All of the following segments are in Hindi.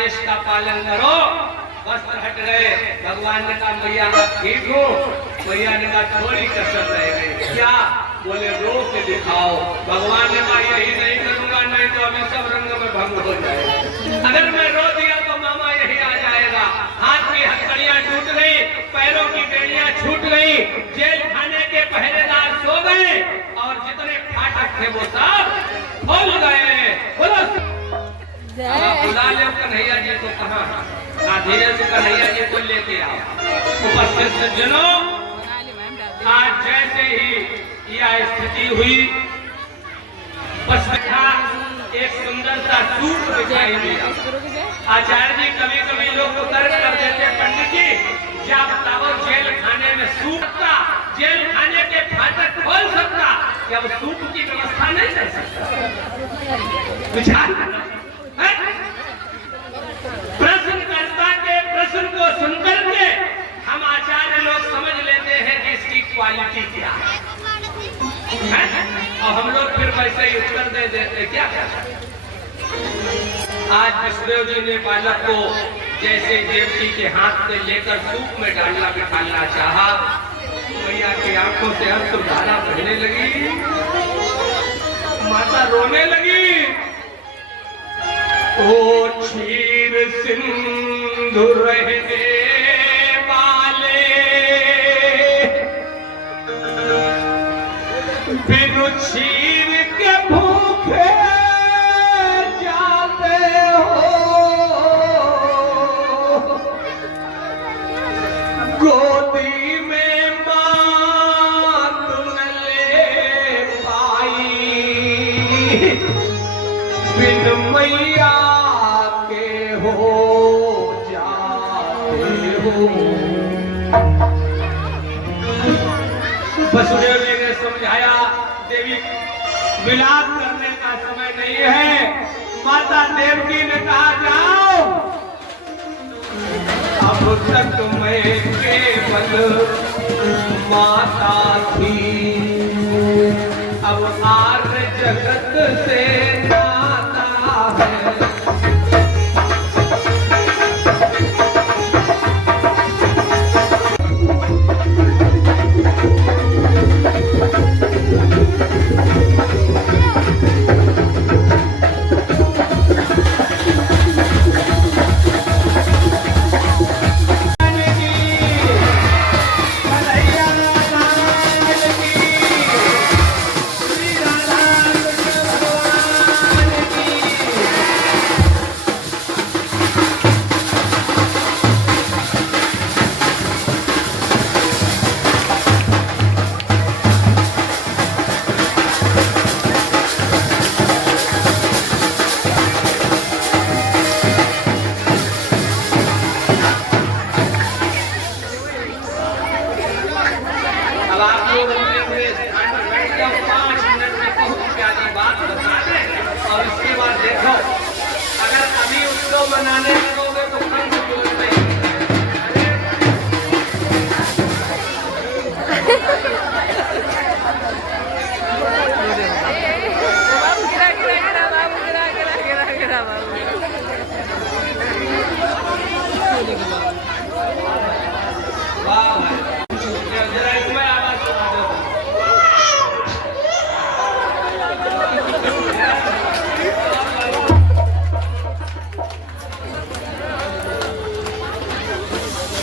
आदेश का पालन करो। वस्त्र हट गए, भगवान ने कहा मैया ठीक हूँ। मैया ने कहा थोड़ी कसर रह गई। क्या? बोले रो के दिखाओ। भगवान ने कहा यही नहीं करूंगा, नहीं तो अभी सब रंग में भंग हो जाएगा। अगर मैं रो दिया तो मामा यही आ जाएगा। हाथ की हथकड़ियां टूट गई, पैरों की बेड़ियां छूट गई, जेल खाने के पहरेदार सो गए और जितने फाटक थे वो सब खोल गए। बोलो बुला ले कन्हैया जी को। कहाँ? धीरे से कन्हैया जी को लेके आओ। उपस्थित सज्जनों, आज जैसे ही यह स्थिति हुई, बस एक सुंदर सा सूट दिखाई दिया। आचार्य जी कभी कभी लोग को तर्क कर देते, पंडित जी क्या बताओ, जेल खाने में सूट का, जेल खाने के फाटक खोल सकता, क्या वो सूट की व्यवस्था नहीं कर सकता? विचार प्रश्नकर्ता के प्रश्न को सुनकर के हम आचार्य लोग समझ लेते हैं कि इसकी क्वालिटी क्या है, और हम लोग फिर वैसे ही उत्तर दे देते क्या करते। आज विष्णुदेव जी ने बालक को जैसे देवकी के हाथ से लेकर सूप में डालना बिठाना चाहा, मैया की आंखों से अश्रुधारा बहने लगी, माता रोने लगी। ओ क्षीर सिंधु रहने वाले, बिनु क्षीर के भूखे जाते हो, गोदी में मां तुम ले पाई, बिन मैया के हो जाते हो। वसुदेव जी ने समझाया, देवी विलाप करने का समय नहीं है। माता देवकी ने कहा जाओ, अब तक मैं केवल माता थी, अब आर्य जगत से नाता है। और इसके बाद देखो, अगर अभी उसको मनाने लगोगे तो कंस बोलते हैं।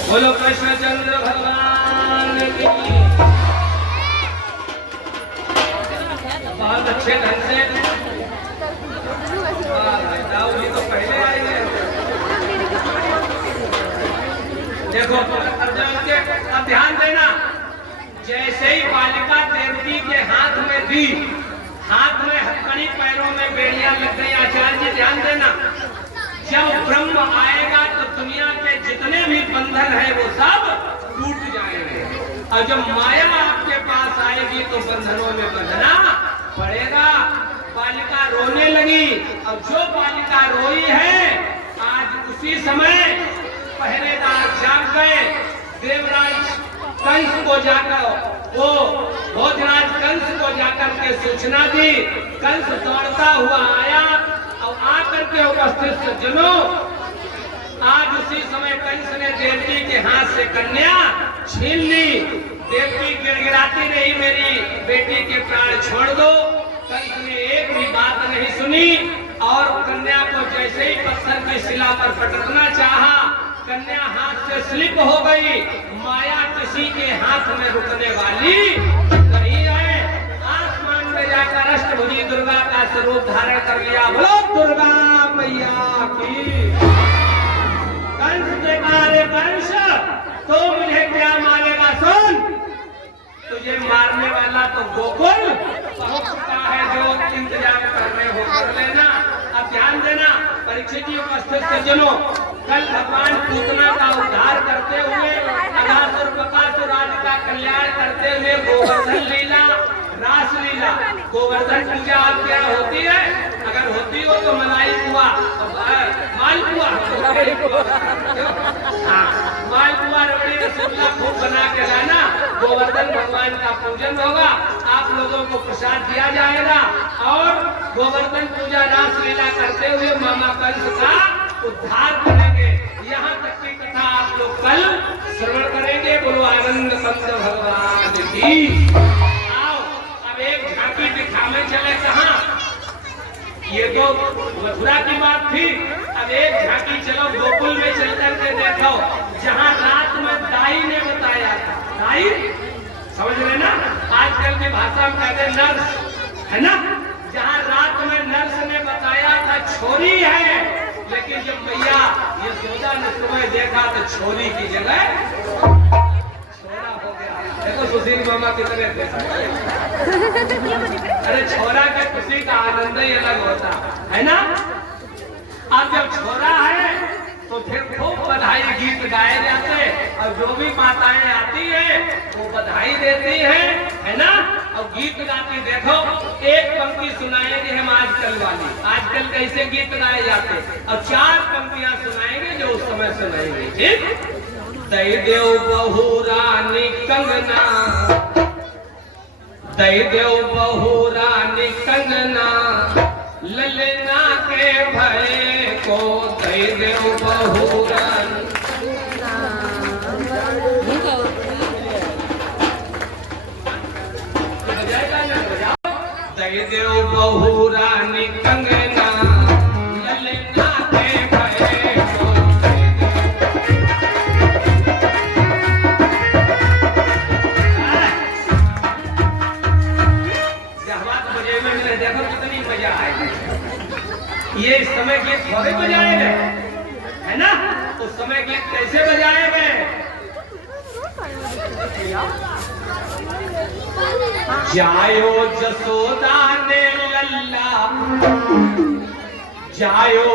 बोलो कृष्णचंद्र भगवान की। बहुत अच्छे ढंग से जी तो पहले आए हैं। देखो अब ध्यान देना, जैसे ही बालिका देवकी के हाथ में दी, हाथ में हथकड़ी, पैरों में बेड़ियां लग गई। आचार्य जी ध्यान देना, जब ब्रह्म आएगा तो दुनिया के जितने भी बंधन है वो सब टूट जाएंगे, और जब माया आपके पास आएगी तो बंधनों में बंधना पड़ेगा। बालिका रोने लगी, और जो बालिका रोई है आज उसी समय पहरेदार जाग गए। देवराज कंस को जाकर, वो भोजराज कंस को जाकर के सूचना दी। कंस दौड़ता हुआ आया और आकर के उपस्थित सज्जनों हाथ से कन्या छीन ली। देवकी गिड़गिड़ाती रही, मेरी बेटी के प्राण छोड़ दो। कंस ने एक भी बात नहीं सुनी और कन्या को जैसे ही पत्थर की शिला पर पटकना चाहा, कन्या हाथ से स्लिप हो गई। माया किसी के हाथ में रुकने वाली नहीं है। आसमान में जाकर अष्टभुजी दुर्गा का स्वरूप धारण कर लिया। बोलो दुर्गा मैया की। कंस ने कहा, रे कंस, तो मुझे क्या मारेगा? सुन, तुझे मारने वाला तो गोकुल पहुंच चुका है, जो इंतजाम करने हो कर लेना। अब ध्यान देना परीक्षित जी उपस्थित सज्जनों, कल भगवान पूतना का उद्धार करते हुए, अघासुर बकासुर आदि का कल्याण करते हुए गोवर्धन लीला, रास लीला, गोवर्धन पूजा अब क्या होती है? अगर होती हो तो मलाई पुआ, मालपुआ, मालपुआ रबड़ी रसगुल्ला खूब बना के लाना। गोवर्धन भगवान का पूजन होगा, आप लोगों को प्रसाद दिया जाएगा और गोवर्धन पूजा रास लीला करते हुए मामा कंस का उद्धार करेंगे। यहाँ तक की कथा आप लोग कल श्रवण करेंगे। बोलो आनंद कंस भगवान की। आओ अब एक झांकी दिखाने चले। कहाँ? ये तो मथुरा की बात थी। अब एक झांकी चलो गोकुल में चल करके देखो, जहाँ रात में दाई ने बताया था। दाई समझ रहे ना? आजकल की भाषा में कहते नर्स, है ना? जहाँ रात में नर्स ने बताया था छोरी है, लेकिन जब मैया ये सोचा ने सुबह देखा तो छोरी की जगह छोरा हो गया। देखो सुशील मामा कितने थे। अरे छोरा के खुशी का आनंद ही अलग होता है ना? अब जब छोरा है तो फिर खूब बधाई गीत गाए जाते, और जो भी माताएं आती है वो बधाई देती है ना? और गीत गाती। देखो एक पंक्ति सुनाएंगे हम आजकल वाली, आजकल कैसे गीत गाए जाते, और 4 पंक्तियां सुनाएंगे जो उस समय सुनाएंगे। ठीक? दई देव बहू रानी कंगना, दई देव बहू रानी कंगना, ललना के भय को दई देव बहू रानी। दई देव बहू रानी कंगना, ललना के भय को। देखो कितनी मजा आएगी। ये इस समय गीत थोड़े बजाए गए, है ना? उस समय गीत कैसे बजाए गए? जायो जसोदा ने लल्ला, जायो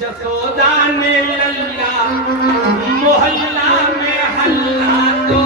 जसोदा ने लल्ला, मोहल्ला में हल्ला तो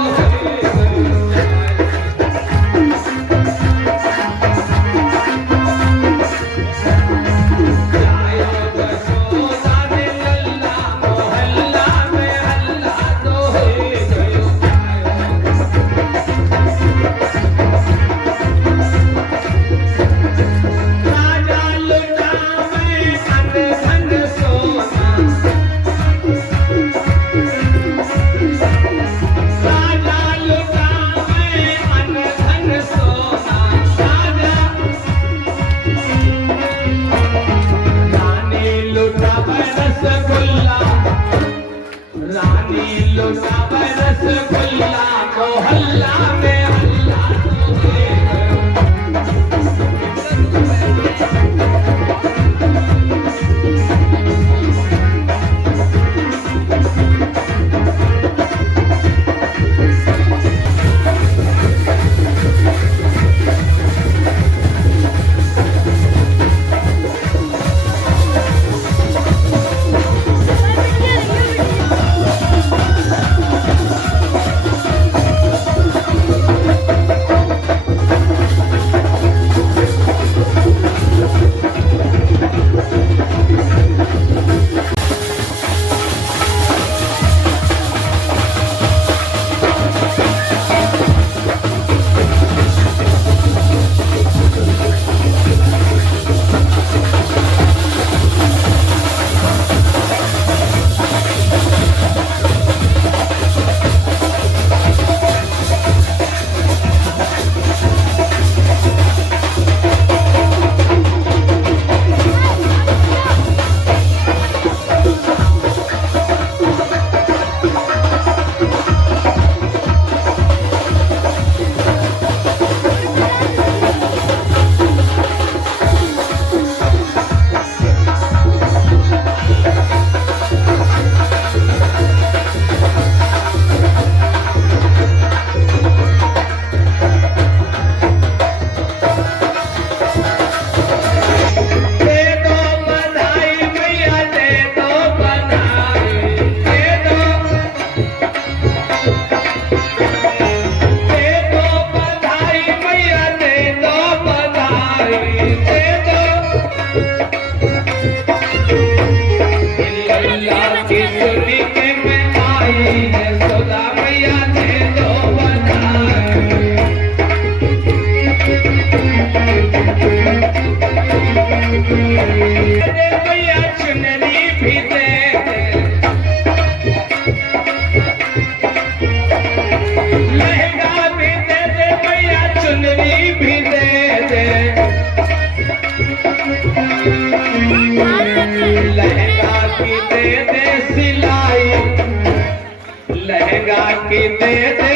दे भैया चुनरी भी दे लहंगा भी दे दे भैया चुनरी भी दे दे लहंगा की दे दे सिलाई लहंगा की दे दे